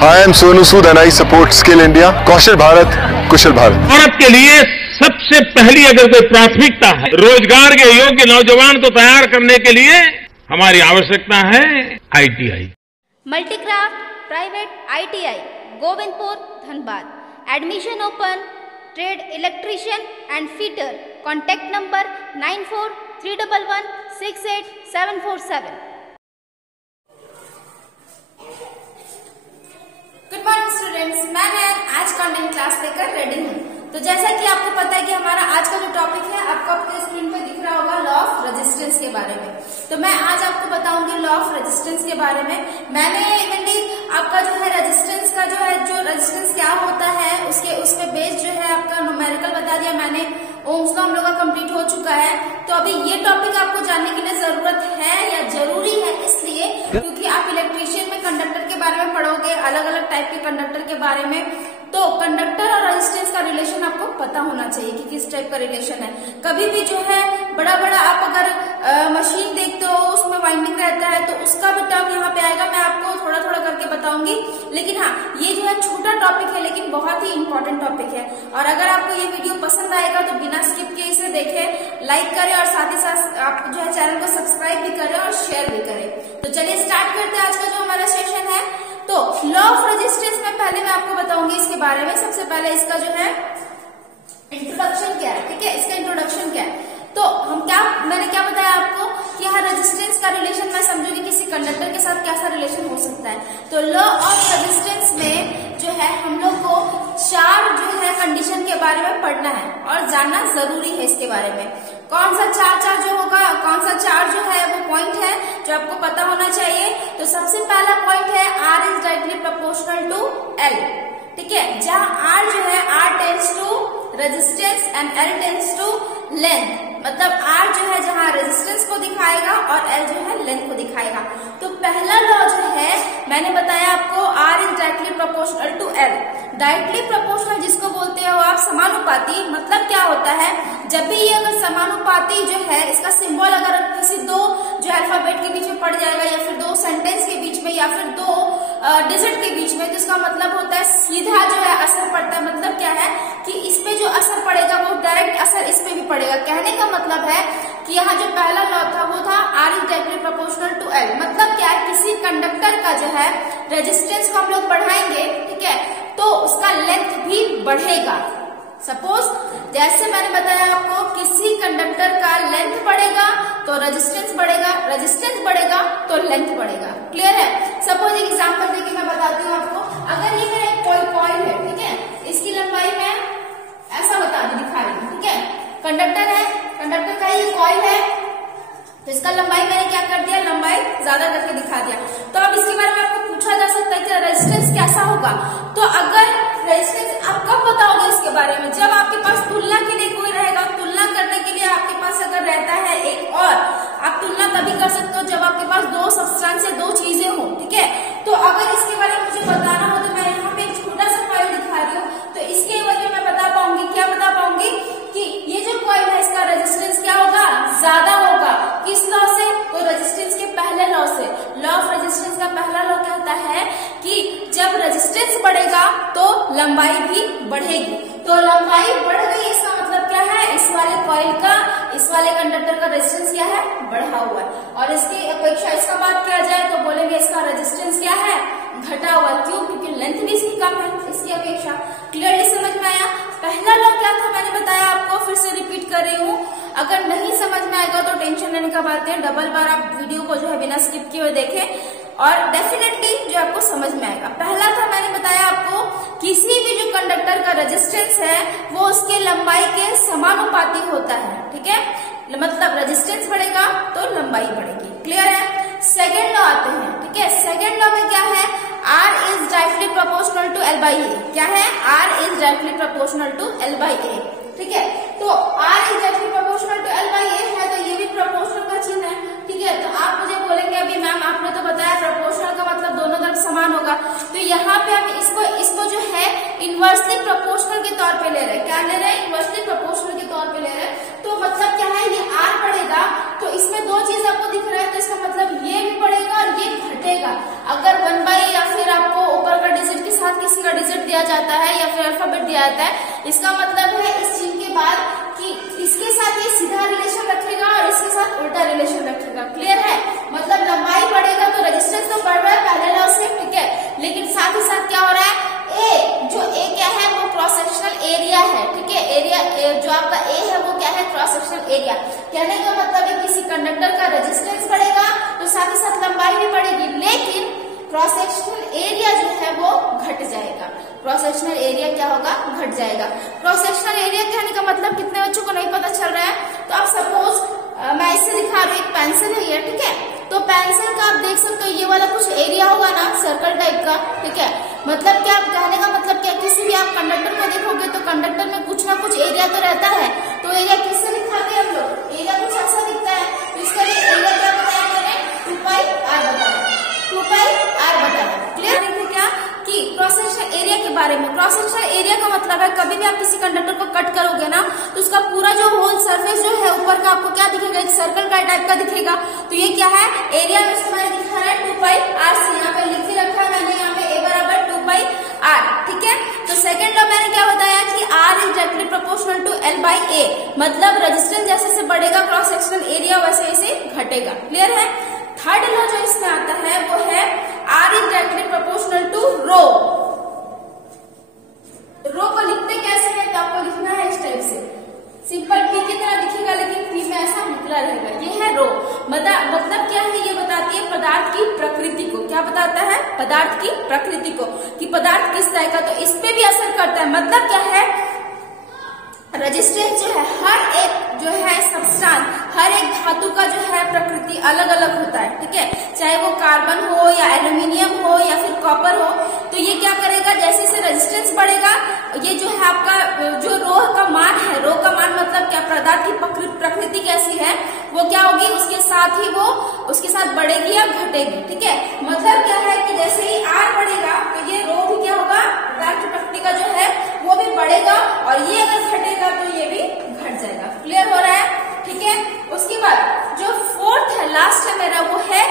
Hi, I'm Sonu Sood and I support Skill India. कौशल भारत, कुशल भारत. भारत के लिए सबसे पहली अगर कोई प्राथमिकता है रोजगार के योग्य नौजवान को तैयार करने के लिए हमारी आवश्यकता है ITI. Multicraft private ITI Govindpur Dhanbad. Admission open. Trade electrician and fitter. Contact number 9431168747. Good morning students, मैं आज कंटेंट क्लास लेकर रेडी हूँ. तो जैसा कि आपको पता है कि हमारा आज का जो टॉपिक है आपको आपके स्क्रीन पे दिख रहा होगा लॉ ऑफ रेजिस्टेंस के बारे में. तो मैं आज आपको बताऊंगी लॉ ऑफ रेजिस्टेंस के बारे में. मैंने इवेंटली आपका जो है रेजिस्टेंस का जो रेजिस्टेंस क्या होता है उसके बेस जो है आपका न्यूमेरिकल बता दिया मैंने. ओम्स लॉ हम लोग का कंप्लीट हो चुका है. तो अभी ये टॉपिक आपको जानने के लिए जरूरत है या जरूरी है इसलिए क्योंकि आप इलेक्ट्रीशियन में कंडक्टर के बारे में पढ़ोगे, अलग अलग टाइप के कंडक्टर के बारे में. तो कंडक्टर और रेजिस्टेंस का रिलेशन आपको पता होना चाहिए कि किस टाइप का रिलेशन है. कभी भी जो है बड़ा बड़ा आप अगर मशीन देखते हो उसमें वाइंडिंग रहता है तो उसका भी टर्म यहाँ पे आएगा. मैं आपको थोड़ा थोड़ा करके बताऊंगी. लेकिन हाँ, ये जो है छोटा टॉपिक है लेकिन बहुत ही इंपॉर्टेंट टॉपिक है. और अगर आपको ये वीडियो पसंद आएगा तो बिना स्किप किए इसे देखें, लाइक करें और साथ ही साथ आप जो है चैनल को सब्सक्राइब भी करें और शेयर भी करें. तो चलिए स्टार्ट करते हैं आज का जो हमारा सेशन है. तो लॉ ऑफ रेजिस्टेंस में पहले मैं आपको बताऊंगी इसके बारे में. सबसे पहले इसका जो है इंट्रोडक्शन क्या है. ठीक है, इसका इंट्रोडक्शन क्या है. तो मैंने क्या बताया आपको कि यहाँ रेजिस्टेंस का रिलेशन मैं समझूंगी किसी कंडक्टर के साथ कैसा रिलेशन हो सकता है. तो लॉ ऑफ रेजिस्टेंस में जो है हम लोग को 4 जो है कंडीशन के बारे में पढ़ना है और जानना जरूरी है इसके बारे में. कौन सा 4 जो होगा, कौन सा 4 जो है वो पॉइंट है जो आपको पता होना चाहिए. तो सबसे पहला पॉइंट है R is directly proportional to L. ठीक है, जहाँ R जो है R tends to resistance and L tends to length. मतलब R जो है जहाँ रेजिस्टेंस को दिखाएगा और L जो है लेंथ को दिखाएगा. तो पहला लॉ जो है मैंने बताया आपको R is directly proportional to L. Directly proportional जिसको बोलते हो आप समानुपाती. मतलब क्या होता है, जब भी ये अगर समानुपाती जो है इसका सिंबल अगर किसी 2 जो अल्फाबेट के बीच में पड़ जाएगा या फिर 2 सेंटेंस के बीच में या फिर 2 डिजिट के बीच में, तो इसका मतलब होता है सीधा जो है असर पड़ता है. मतलब क्या है कि इसपे जो असर पड़ेगा वो डायरेक्ट असर इसपे भी पड़ेगा. कहने का मतलब है कि यहाँ जो पहला लॉ था वो था R is directly proportional to L. मतलब क्या है, किसी कंडक्टर का जो है रेजिस्टेंस को हम लोग बढ़ाएंगे, ठीक है, तो उसका लेंथ भी बढ़ेगा. सपोज जैसे मैंने बताया आपको किसी कंडक्टर का लेंथ बढ़ेगा तो रेजिस्टेंस बढ़ेगा, रेजिस्टेंस बढ़ेगा तो लेंथ बढ़ेगा. क्लियर है. सपोज एक एग्जांपल देके मैं बताती हूँ आपको. अगर ये मेरा एक कॉइल है, ठीक है, इसकी लंबाई मैं ऐसा दिखा रही हूँ. ठीक है, कंडक्टर है, कंडक्टर का ये कॉइल है तो इसका लंबाई मैंने क्या कर दिया, लंबाई ज्यादा करके दिखा दिया. तो अब इसके बारे में आपको पूछा जा सकता है कि रेजिस्टेंस कैसा होगा. तो अगर रेजिस्टेंस आप कब बताओगे इसके बारे में, जब आपके पास तुलना के लिए कोई रहेगा. तुलना करने के लिए आपके पास अगर रहता है एक और आप तुलना तभी कर सकते हो जब आपके पास 2 सब्सटेंस से 2 चीजें हो. ठीक है, तो अगर इसके बारे में मुझे बताना हो तो मैं यहाँ पे एक छोटा सा कॉइल दिखा रही हूँ. तो इसके वजह मैं बता पाऊंगी, क्या बता पाऊंगी कि ये जो कॉइल है इसका रेजिस्टेंस क्या होगा, ज्यादा होगा. किस लॉ से, तो रेजिस्टेंस के पहले लॉ से. लॉ ऑफ रेजिस्टेंस का पहला लॉ कहता है कि जब रेजिस्टेंस बढ़ेगा तो लंबाई भी बढ़ेगी. तो लंबाई बढ़ गई इसका मतलब क्या है, इस वाले कॉइल का, इस वाले कंडक्टर का रेजिस्टेंस क्या है, बढ़ा हुआ है. और इसकी अपेक्षा इसका बात किया जाए तो बोलेंगे इसका रेजिस्टेंस क्या है, घटा हुआ. क्यों, क्योंकि लेंथ भी इसकी कम है इसकी अपेक्षा. क्लियरली समझ में आया. पहला लॉ क्या था मैंने बताया आपको, फिर से रिपीट कर रही हूँ. अगर नहीं समझ में आएगा तो टेंशन लेने का बात है, डबल बार आप वीडियो को जो है बिना स्किप किए हुए देखें और डेफिनेटली जो आपको समझ में आएगा. पहला था मैंने बताया आपको किसी भी जो कंडक्टर का रेजिस्टेंस है वो उसके लंबाई के समानुपाती होता है. ठीक है, मतलब रेजिस्टेंस बढ़ेगा तो लंबाई बढ़ेगी. क्लियर है. सेकेंड लॉ आते हैं. ठीक है, सेकेंड लॉ में क्या है, R is directly proportional to L by A. क्या है, R is directly proportional to L by A. ठीक है, तो R is directly proportional to L by A है तो ये भी प्रोपोर्शनल का चिन्ह है. ठीक है, तो आप मुझे बोलेंगे अभी मैम आपने तो बताया प्रोपोर्शनल का मतलब दोनों तरफ समान होगा. तो यहाँ पे हम इसको जो है इनवर्सली प्रोपोर्शनल के तौर पे ले रहे हैं. क्या ले रहे हैं, इनवर्सली प्रोपोर्शनल के तौर पे ले रहे हैं. तो मतलब क्या है, ये R बढ़ेगा तो इसमें 2 चीज आपको दिख रहा है तो इसका मतलब ये भी बढ़ेगा और ये घटेगा. अगर 1 by या फिर आपको ऊपर का डिजिट जाता है या फिर अल्फाबेट दिया जाता है, इसका मतलब है इस चिन्ह के बाद कि इसके साथ ये सीधा रिलेशन रखेगा और इसके साथ उल्टा रिलेशन रखेगा। क्लियर है? मतलब लंबाई बढ़ेगा तो रेजिस्टेंस तो बढ़ रहा है पहले लॉ से, ठीक है, लेकिन साथ ही साथ क्या हो रहा है, ए क्या है वो क्रॉस सेक्शनल एरिया है, ठीक है, एरिया जो आपका ए है वो क्या है, क्रॉस सेक्शनल एरिया। कहने का मतलब है किसी कंडक्टर का रेजिस्टेंस बढ़ेगा तो साथ ही साथ लंबाई भी बढ़ेगी, लेकिन क्रॉस सेक्शनल एरिया जो है वो घट जाएगा। क्रॉस सेक्शनल एरिया क्या होगा, घट जाएगा। क्रॉस सेक्शनल एरिया कहने का मतलब कितने बच्चों को नहीं पता चल रहा है, तो आप सपोज मैं इससे दिखा रही हूँ, एक पेंसिल है ये, ठीक है, तो पेंसिल का आप देख सकते हो ये वाला कुछ एरिया होगा ना सर्कल टाइप का, ठीक है, मतलब क्या कहने का मतलब क्या, किसी भी आप कंडक्टर को देखोगे तो कंडक्टर में कुछ ना कुछ एरिया तो रहता है, तो एरिया किससे दिखाते हैं हम लोग, एरिया कुछ ऐसा दिखता है, तो इसका एरिया क्या बताया मैंने, 2πr बताया, 2πr बताया। क्लियर है क्या कि क्रॉस सेक्शनल एरिया के बारे में। क्रॉस सेक्शनल एरिया का मतलब है कभी भी आप किसी कंडक्टर को कट करोगे ना तो उसका पूरा जो होल सरफेस जो है ऊपर का आपको क्या दिखेगा, एक सर्कल का टाइप का दिखेगा, तो ये क्या है, एरिया में इसको मैंने दिखा है 2πr से, यहाँ पे लिख के रखा है मैंने, यहाँ पे a बराबर 2πr, ठीक है। तो सेकंड लॉ मैंने क्या बताया कि r is directly proportional to l/a, मतलब रेजिस्टेंस जैसे से बढ़ेगा क्रॉस सेक्शनल एरिया वैसे वैसे घटेगा। क्लियर है? थर्ड लॉ जो इसमें आता है वो है r is directly proportional to rho. Rho को लिखते कैसे है, तो आपको लिखना है इस टाइप से, सिंपल पी की तरह दिखेगा लेकिन पी में ऐसा निकला रहेगा, ये है रो। मतलब क्या है, ये बताती है पदार्थ की प्रकृति को। क्या बताता है, पदार्थ की प्रकृति को, कि पदार्थ किस तरह का, तो इस पे भी असर करता है। मतलब क्या है, रेजिस्टेंस जो है हर एक जो है सब्सटेंस, हर एक धातु का जो है प्रकृति अलग अलग होता है, ठीक है, चाहे वो कार्बन हो या एल्यूमिनियम हो या फिर कॉपर हो, तो ये क्या करेगा, जैसे जैसे रेजिस्टेंस बढ़ेगा, ये जो है आपका जो रो का मान है, रो का मान मतलब क्या, पदार्थ की प्रकृति कैसी है वो क्या होगी, उसके साथ ही वो उसके साथ बढ़ेगी या घटेगी, ठीक है। मतलब क्या है कि जैसे ही r बढ़ेगा तो ये रो भी क्या होगा, पदार्थ की प्रकृति का जो है वो भी बढ़ेगा, और ये अगर घटेगा तो ये भी घट जाएगा। क्लियर हो रहा है? ठीक है। उसके बाद जो फोर्थ है, लास्ट है मेरा, वो है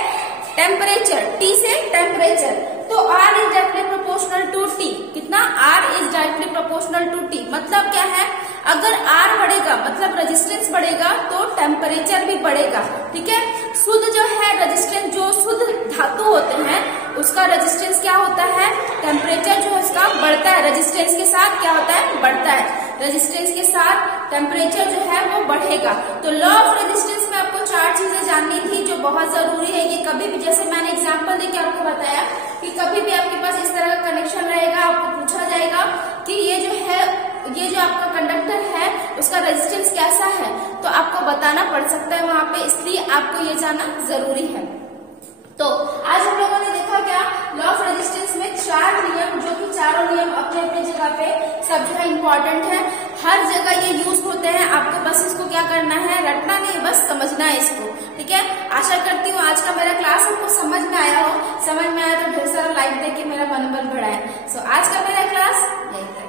टेम्परेचर, T से टेम्परेचर। तो R is directly proportional to T। कितना? R is directly proportional to T। मतलब क्या है, अगर R बढ़ेगा मतलब रेजिस्टेंस बढ़ेगा तो टेम्परेचर भी बढ़ेगा, ठीक है। शुद्ध जो है रेजिस्टेंस, जो शुद्ध धातु होते हैं उसका रेजिस्टेंस क्या होता है, टेम्परेचर जो है उसका बढ़ता है, रेजिस्टेंस के साथ क्या होता है, बढ़ता है। रेजिस्टेंस के साथ टेम्परेचर जो है वो बढ़ेगा। तो लॉ ऑफ रेजिस्टेंस में आपको 4 चीजें जाननी थी जो बहुत जरूरी है। ये कभी भी, जैसे मैंने एग्जांपल देके आपको बताया कि कभी भी आपके पास इस तरह का कनेक्शन रहेगा, आपको पूछा जाएगा कि ये जो आपका कंडक्टर है उसका रेजिस्टेंस कैसा है, तो आपको बताना पड़ सकता है वहां पे, इसलिए आपको ये जानना जरूरी है। तो आज हम लोगों ने देखा क्या, लॉ ऑफ रेजिस्टेंस में 4 नियम, जो कि चारों नियम अपने अपने जगह पे सब जो है इम्पोर्टेंट है, हर जगह ये यूज होते हैं। आपको बस इसको क्या करना है, रटना नहीं, बस समझना है इसको, ठीक है। आशा करती हूँ आज का मेरा क्लास आपको समझ में आया हो। समझ में आया तो ढेर सारा लाइक देके मेरा मनोबल बढ़ाए। सो आज का मेरा क्लास यही था।